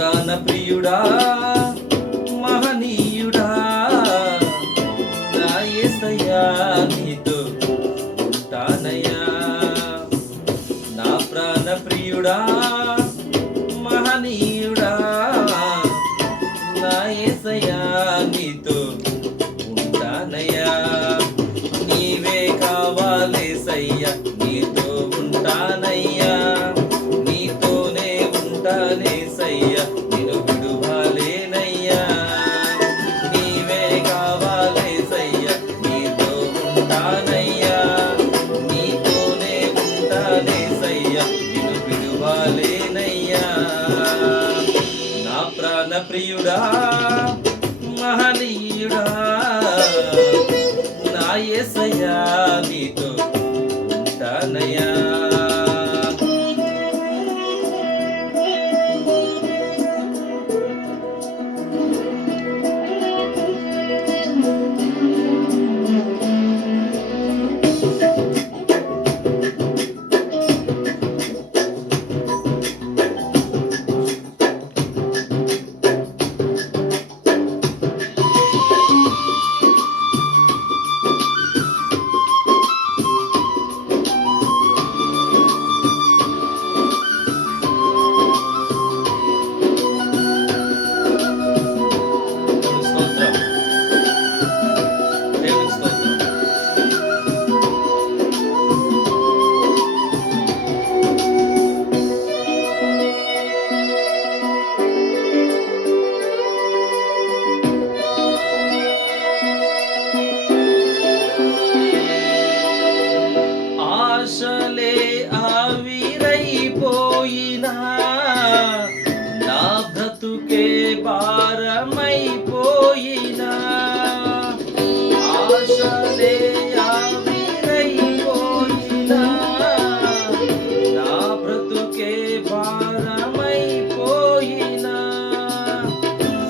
ప్రాణ ప్రియుడా మహనీయుడా నా యేసయ్యా నీతో ఉంటానయ్యా. నా ప్రాణ ప్రియుడా మహనీయుడా నా యేసయ్యా నీతో ఉంటానయ్యా. నీవే కావాలేసయ్యా నీతో ఉంటానయ్యా. నీతోనే ఉంటానేసయ్యా నిన్ను విడువలేనయ్యా. నీవే కావాలేసయ్యా నీతో ఉంటానయ్యా. నీతోనే ఉంటానేసయ్యా నిన్ను విడువలేనయ్యా. నా ప్రాణ ప్రియుడా మహనీయుడా నా యేసయ్యా నీతో ఉంటానయ్యా. స్తోత్రం దేవునికి స్తోత్రం. ఆశలే ఆవిరైపోయినా నా బ్రతుకే భారమైపోయినా. ఆశలే ఆవిరైపోయినా నా బ్రతుకే భారమైపోయినా.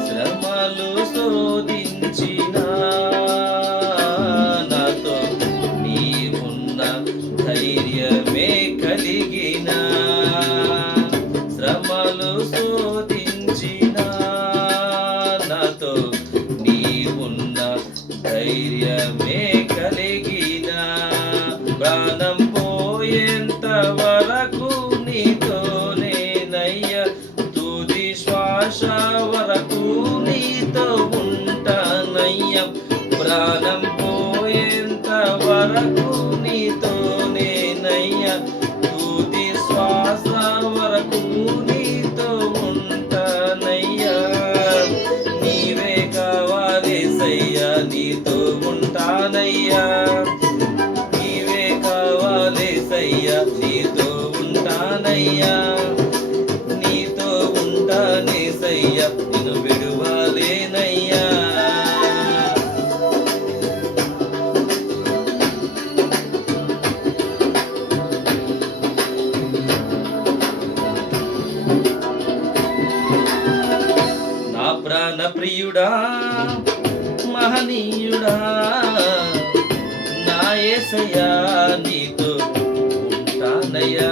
శ్రమలు శోధించినా నాతో నీవున్న ధైర్యమే కలిగిన. శ్రమలు శోధించినా నాతో నీవున్న ధైర్యమే కలిగిన. ప్రాణం పోయేంత వరకు నీతోనేనయ్యా. తుది శ్వాస వరకు నీతో ఉంటానయ్యా. ప్రాణం పోయేంత వరకు నీతోనేనయ్యా. తుది శ్వాస వరకు నీతో ఉంటానయ్యా. నీవే కావాలేసయ్యా నీతో ఉంటానయ్యా. నీవే కావాలేసయ్యా నీతో ఉంటానయ్యా. నీతో ఉంటానేసయ్యా నిన్ను విడువలేనయ్యా. నా ప్రాణ ప్రియుడా మహనీయుడా నా యేసయ్యా నీతో ఉంటానయ్యా.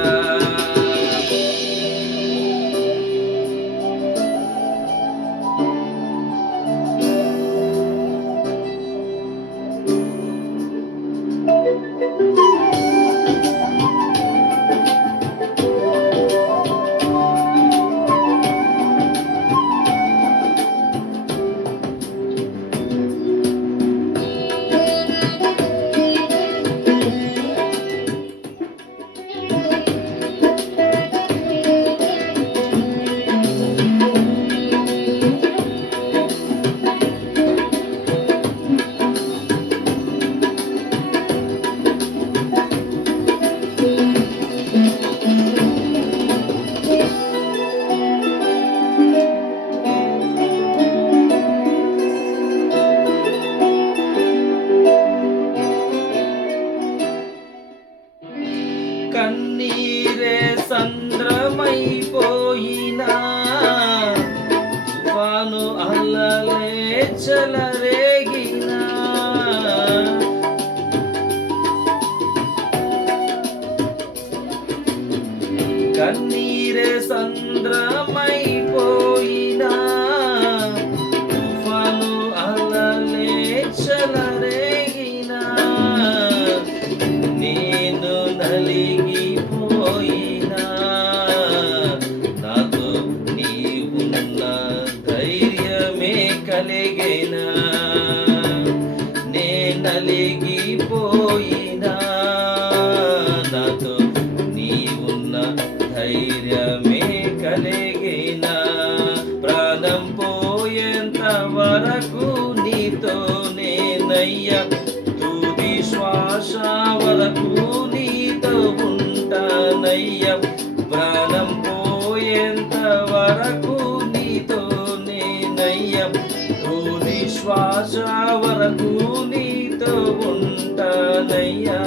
వరకు నీతో ఉంటానయ్యా.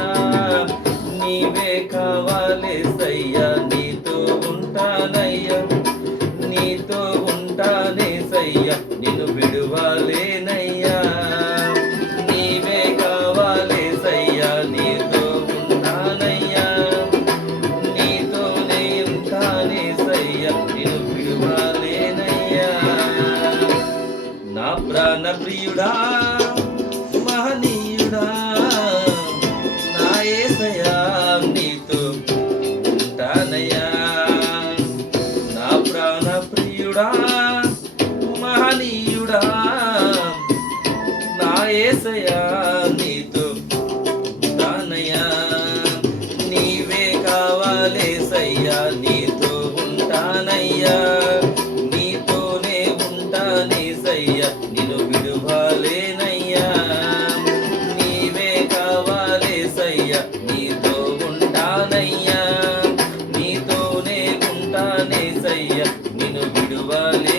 నీవే కావాలేసయ్యా, నీతో ఉంటానయ్యా, నీతో ఉంటానేసయ్యా, నిన్ను విడువలేనయ్యా. నీవే కావాలేసయ్యా, నీతో ఉంటానయ్యా, నీతోనే ఉంటానేసయ్యా, నిన్ను విడువలేనయ్యా. నా ప్రాణ ప్రియుడా, మహనీయుడా, నా యేసయ్యా, నీతో ఉంటానయ్యా. నా ప్రాణ ప్రియుడా, మహనీయుడా, నా యేసయ్యా, నీతో ఉంటానయ్యా. నీవే కావాలేసయ్యా, నీతో ఉంటానయ్యా, నీతోనే ఉంటానేసయ్యా, నిన్ను విడువలేనయ్యా. నీవే కావాలేసయ్యా, నీతో ఉంటానయ్యా, నీతోనే ఉంటానేసయ్యా, నిన్ను విడువలే